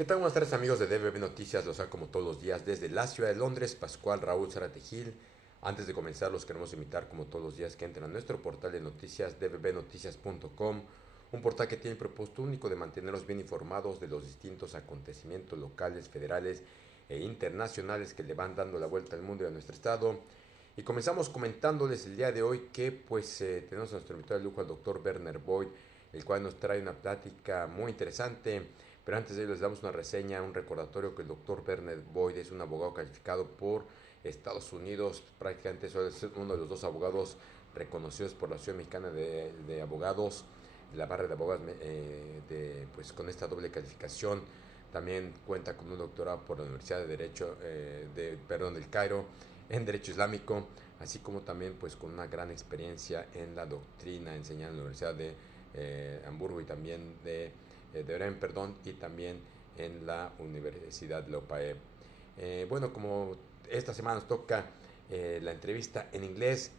¿Qué tal? Buenas tardes amigos de DBB Noticias, los saco como todos los días desde la ciudad de Londres, Pascual Raúl Zárate Gil. Antes de comenzar los queremos invitar como todos los días que entren a nuestro portal de noticias dbbnoticias.com, un portal que tiene el propósito único de mantenerlos bien informados de los distintos acontecimientos locales, federales e internacionales que le van dando la vuelta al mundo y a nuestro estado. Y comenzamos comentándoles el día de hoy que tenemos a nuestro invitado de lujo al doctor Werner Voigt, el cual nos trae una plática muy interesante. Pero antes de ello les damos una reseña, un recordatorio que el doctor Werner Voigt es un abogado calificado por Estados Unidos, prácticamente es uno de los dos abogados reconocidos por la Asociación Mexicana de Abogados, la barra de abogados pues con esta doble calificación. También cuenta con un doctorado por la Universidad de Derecho, del Cairo, en Derecho Islámico, así como también pues con una gran experiencia en la doctrina enseñada en la Universidad de Hamburgo y también de Bremen, perdón, y también en la Universidad de la UPAE. Bueno, como esta semana nos toca la entrevista en inglés,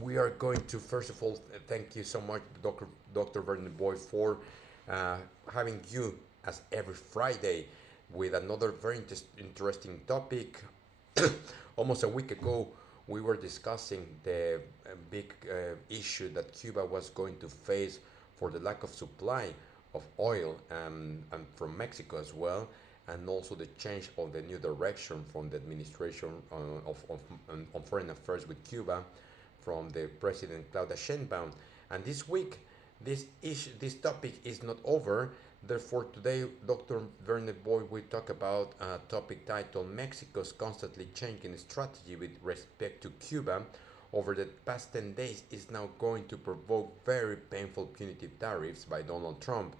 we are going to first of all thank you so much, Dr. Werner Voigt, for having you as every Friday with another very interesting topic. Almost a week ago, we were discussing the big issue that Cuba was going to face for the lack of supply of oil and from Mexico as well, and also the change of the new direction from the administration on foreign affairs with Cuba from the President Claudia Sheinbaum. And this week, this topic is not over. Therefore, today, Dr. Werner Voigt will talk about a topic titled Mexico's constantly changing strategy with respect to Cuba over the past 10 days is now going to provoke very painful punitive tariffs by Donald Trump.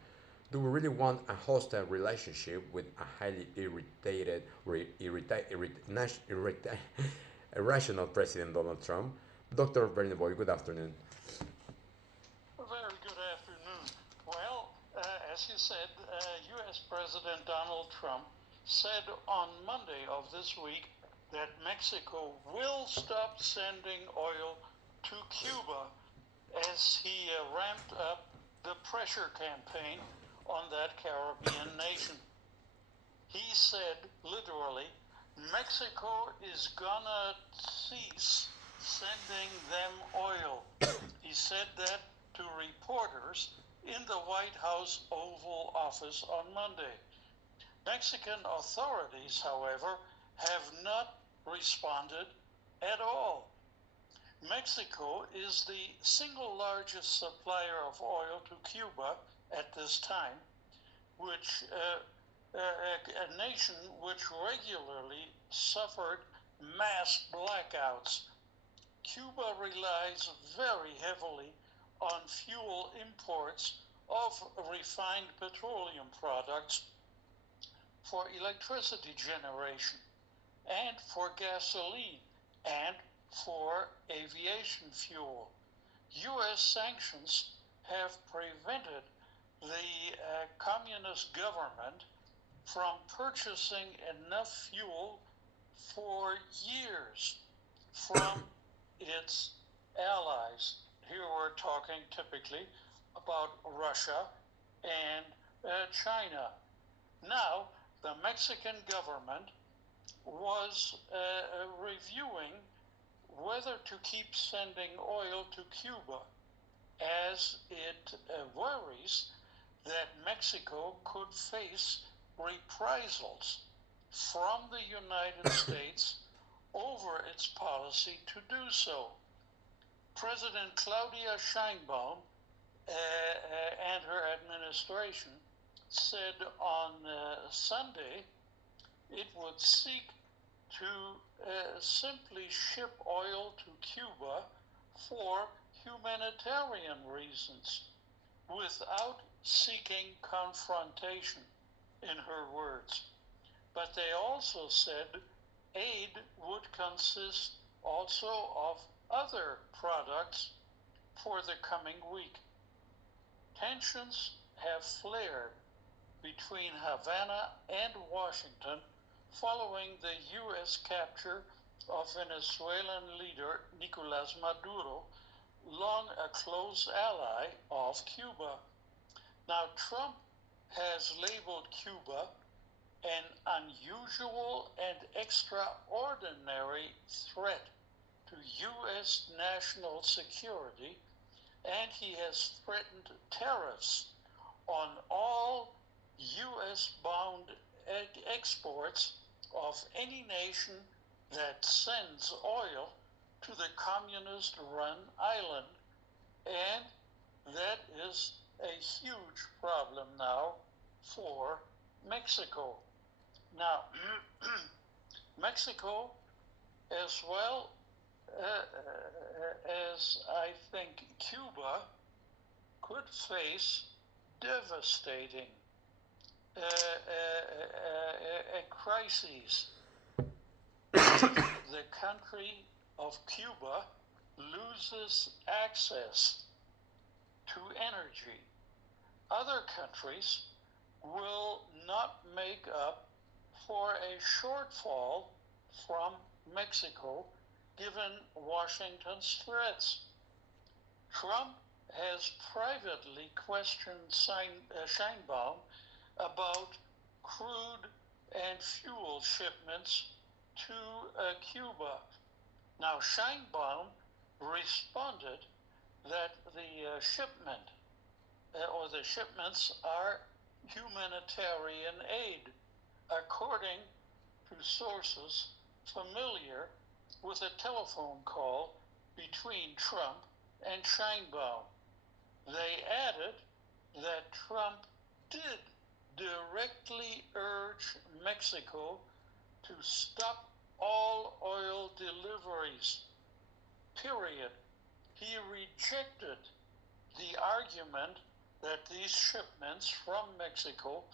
Do we really want a hostile relationship with a highly irrational President Donald Trump? Dr. Werner Voigt, good afternoon. Very good afternoon. Well, as you said, U.S. President Donald Trump said on Monday of this week that Mexico will stop sending oil to Cuba as he ramped up the pressure campaign on that Caribbean nation. He said, literally, Mexico is gonna cease sending them oil. He said that to reporters in the White House Oval Office on Monday. Mexican authorities, however, have not responded at all. Mexico is the single largest supplier of oil to Cuba at this time, which a nation which regularly suffered mass blackouts. Cuba relies very heavily on fuel imports of refined petroleum products for electricity generation and for gasoline and for aviation fuel. U.S. sanctions have prevented the communist government from purchasing enough fuel for years from its allies. Here we're talking typically about Russia and China. Now, the Mexican government was reviewing whether to keep sending oil to Cuba, as it worries that Mexico could face reprisals from the United States over its policy to do so. President Claudia Sheinbaum and her administration said on Sunday it would seek to simply ship oil to Cuba for humanitarian reasons without seeking confrontation, in her words. But they also said aid would consist also of other products for the coming week. Tensions have flared between Havana and Washington following the U.S. capture of Venezuelan leader Nicolas Maduro, long a close ally of Cuba. Now, Trump has labeled Cuba an unusual and extraordinary threat to U.S. national security, and he has threatened tariffs on all U.S.-bound exports of any nation that sends oil to the communist-run island, and that is a huge problem now for Mexico. Now, Mexico, as well as I think Cuba, could face devastating crises. The country of Cuba loses access to energy. Other countries will not make up for a shortfall from Mexico given Washington's threats. Trump has privately questioned Sheinbaum about crude and fuel shipments to Cuba. Now, Sheinbaum responded that the shipments are humanitarian aid, according to sources familiar with a telephone call between Trump and Sheinbaum. They added that Trump did directly urge Mexico to stop all oil deliveries, period. He rejected the argument that these shipments from Mexico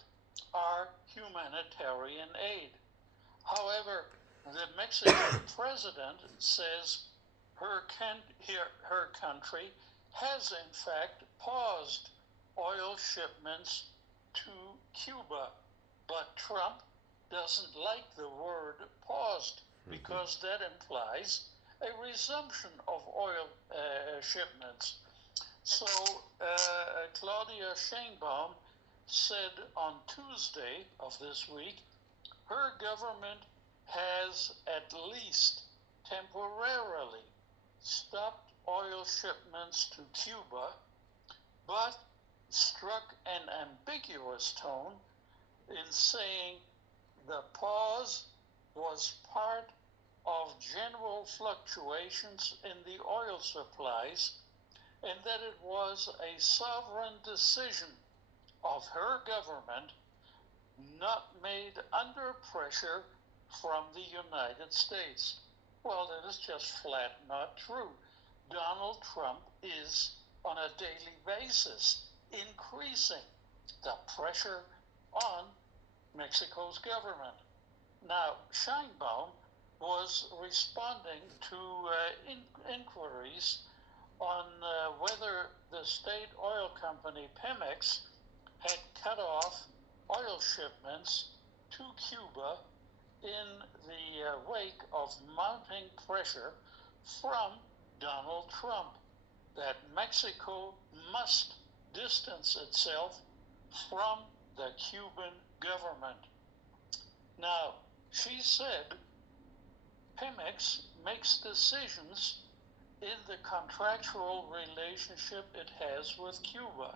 are humanitarian aid. However, the Mexican president says her country has in fact paused oil shipments to Cuba, but Trump doesn't like the word paused because that implies a resumption of oil shipments. So Claudia Sheinbaum said on Tuesday of this week her government has at least temporarily stopped oil shipments to Cuba, but struck an ambiguous tone in saying the pause was part of general fluctuations in the oil supplies, and that it was a sovereign decision of her government, not made under pressure from the United States. Well, that is just flat not true. Donald Trump is, on a daily basis, increasing the pressure on Mexico's government. Now, Sheinbaum was responding to inquiries on whether the state oil company Pemex had cut off oil shipments to Cuba in the wake of mounting pressure from Donald Trump that Mexico must distance itself from the Cuban government. Now, she said Pemex makes decisions in the contractual relationship it has with Cuba.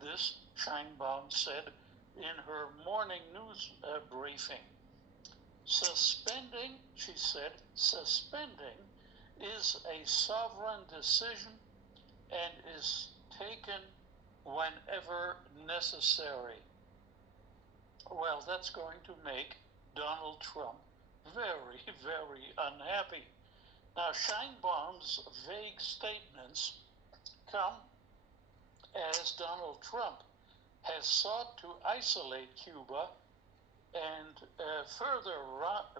This Sheinbaum said in her morning news briefing. Suspending, she said, suspending is a sovereign decision and is taken whenever necessary. Well, that's going to make Donald Trump very, very unhappy. Now, Sheinbaum's vague statements come as Donald Trump has sought to isolate Cuba and further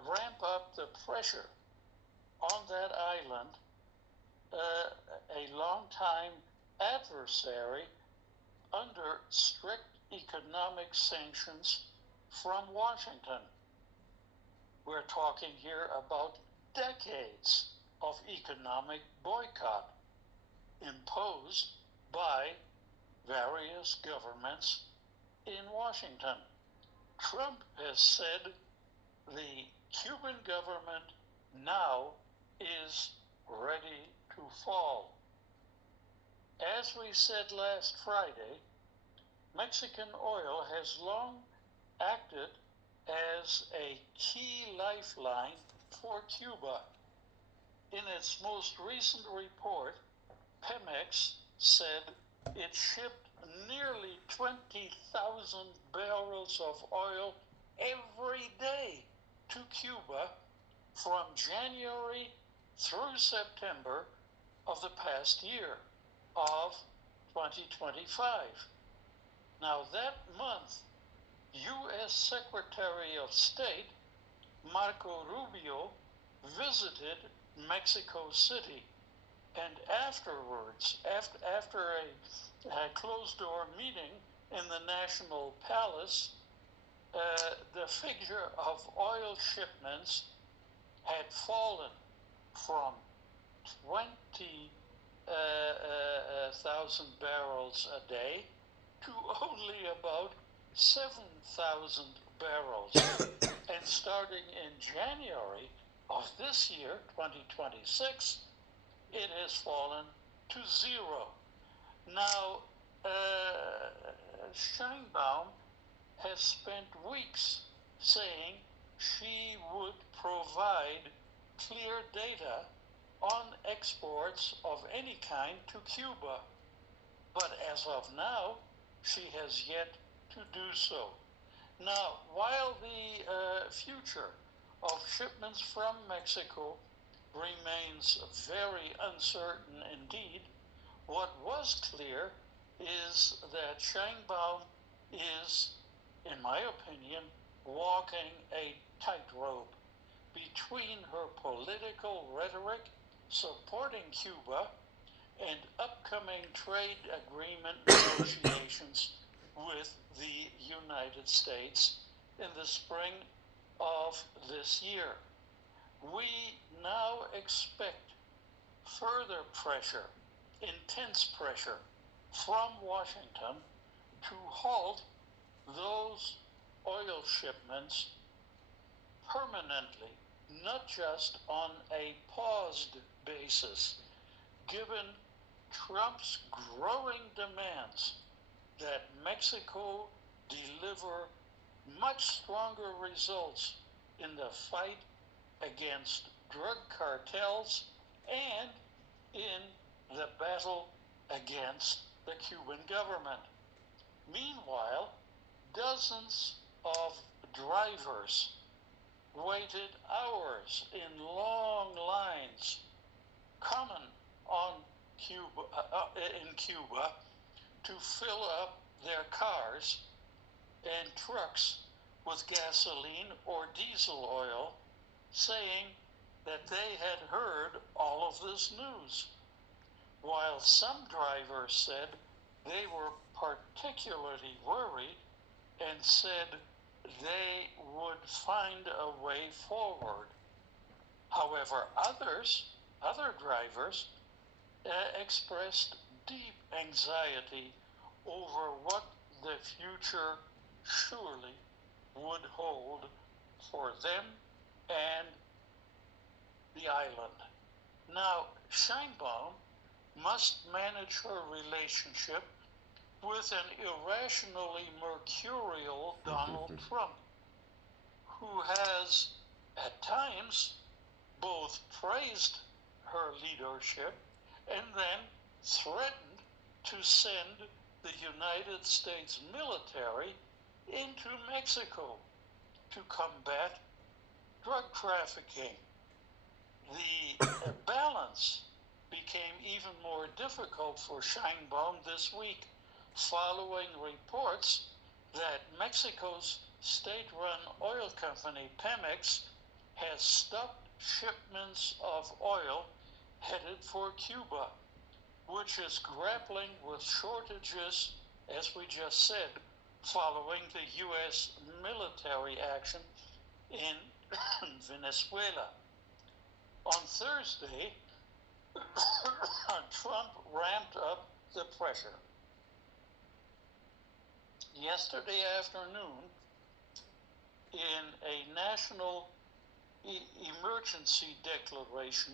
ramp up the pressure on that island, a long-time adversary under strict economic sanctions from Washington. We're talking here about decades of economic boycott imposed by various governments in Washington. Trump has said the Cuban government now is ready to fall. As we said last Friday, Mexican oil has long acted as a key lifeline for Cuba. In its most recent report, Pemex said it shipped nearly 20,000 barrels of oil every day to Cuba from January through September of the past year of 2025. Now that month, U.S. Secretary of State Marco Rubio visited Mexico City, and afterwards, after a closed-door meeting in the National Palace, the figure of oil shipments had fallen from 20,000 barrels a day to only about 7,000 barrels. And starting in January of this year, 2026, it has fallen to zero. Now, Sheinbaum has spent weeks saying she would provide clear data on exports of any kind to Cuba. But as of now, she has yet to do so. Now, while the future of shipments from Mexico remains very uncertain indeed, what was clear is that Sheinbaum is, in my opinion, walking a tightrope between her political rhetoric supporting Cuba and upcoming trade agreement negotiations with the United States in the spring of this year. We now expect further pressure, intense pressure from Washington to halt those oil shipments permanently, not just on a paused basis, given Trump's growing demands that Mexico deliver much stronger results in the fight against drug cartels and in the battle against the Cuban government. Meanwhile, dozens of drivers waited hours in long lines common on in Cuba to fill up their cars and trucks with gasoline or diesel oil, saying that they had heard all of this news, while some drivers said they were particularly worried and said they would find a way forward. However, other drivers expressed deep anxiety over what the future surely would hold for them and the island. Now, Sheinbaum must manage her relationship with an irrationally mercurial Donald Trump, who has at times both praised her leadership and then threatened to send the United States military into Mexico to combat drug trafficking. The balance became even more difficult for Sheinbaum this week following reports that Mexico's state-run oil company Pemex has stopped shipments of oil headed for Cuba, which is grappling with shortages, as we just said, following the U.S. military action in Venezuela. On Thursday, Trump ramped up the pressure. Yesterday afternoon, national emergency declaration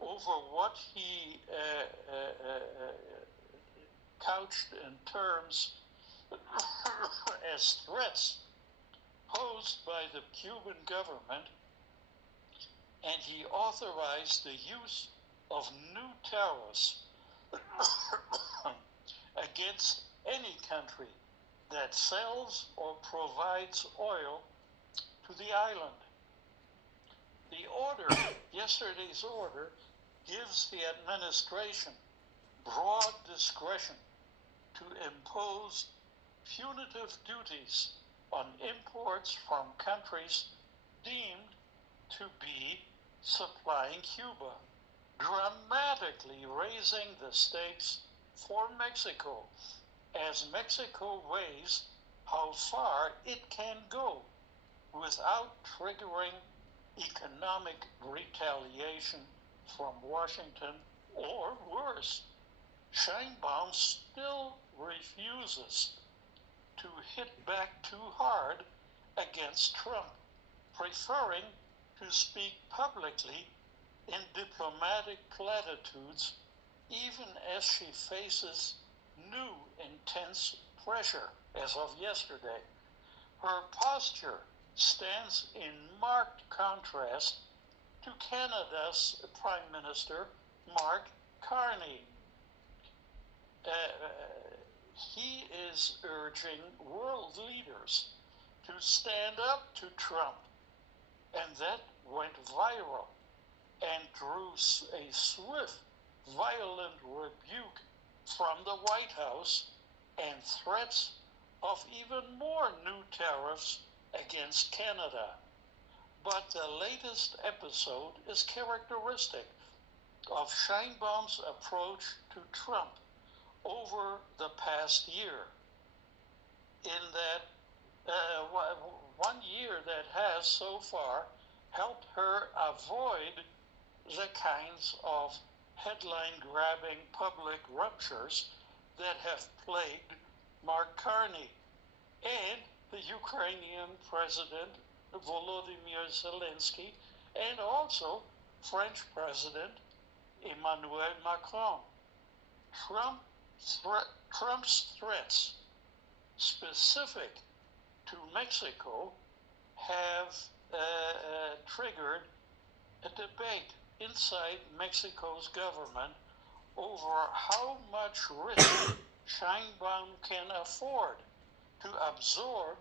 over what he couched in terms as threats posed by the Cuban government, and he authorized the use of new tariffs against any country that sells or provides oil to the island. The order, yesterday's order, gives the administration broad discretion to impose punitive duties on imports from countries deemed to be supplying Cuba, dramatically raising the stakes for Mexico, as Mexico weighs how far it can go without triggering economic retaliation from Washington, or worse. Sheinbaum still refuses to hit back too hard against Trump, preferring to speak publicly in diplomatic platitudes even as she faces new intense pressure as of yesterday. Her posture stands in marked contrast to Canada's Prime Minister, Mark Carney. He is urging world leaders to stand up to Trump, and that went viral and drew a swift, violent rebuke from the White House and threats of even more new tariffs against Canada. But the latest episode is characteristic of Sheinbaum's approach to Trump over the past year, in that 1 year that has so far helped her avoid the kinds of headline-grabbing public ruptures that have plagued Mark Carney and the Ukrainian President Volodymyr Zelensky, and also French President Emmanuel Macron. Trump's threats specific to Mexico have triggered a debate inside Mexico's government over how much risk Sheinbaum can afford to absorb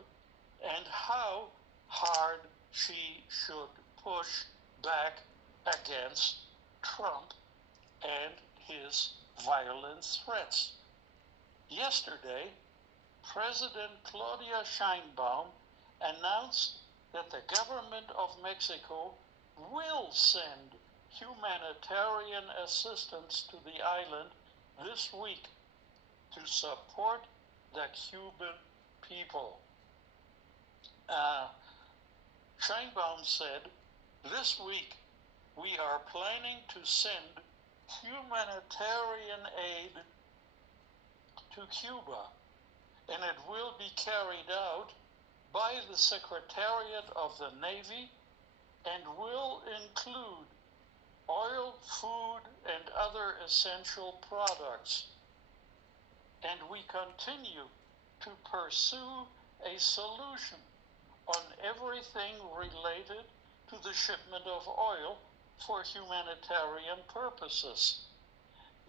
and how hard she should push back against Trump and his violent threats. Yesterday, President Claudia Sheinbaum announced that the government of Mexico will send humanitarian assistance to the island this week to support the Cuban people. Sheinbaum said, "This week we are planning to send humanitarian aid to Cuba, and it will be carried out by the Secretariat of the Navy and will include oil, food, and other essential products. And we continue to pursue a solution on everything related to the shipment of oil for humanitarian purposes."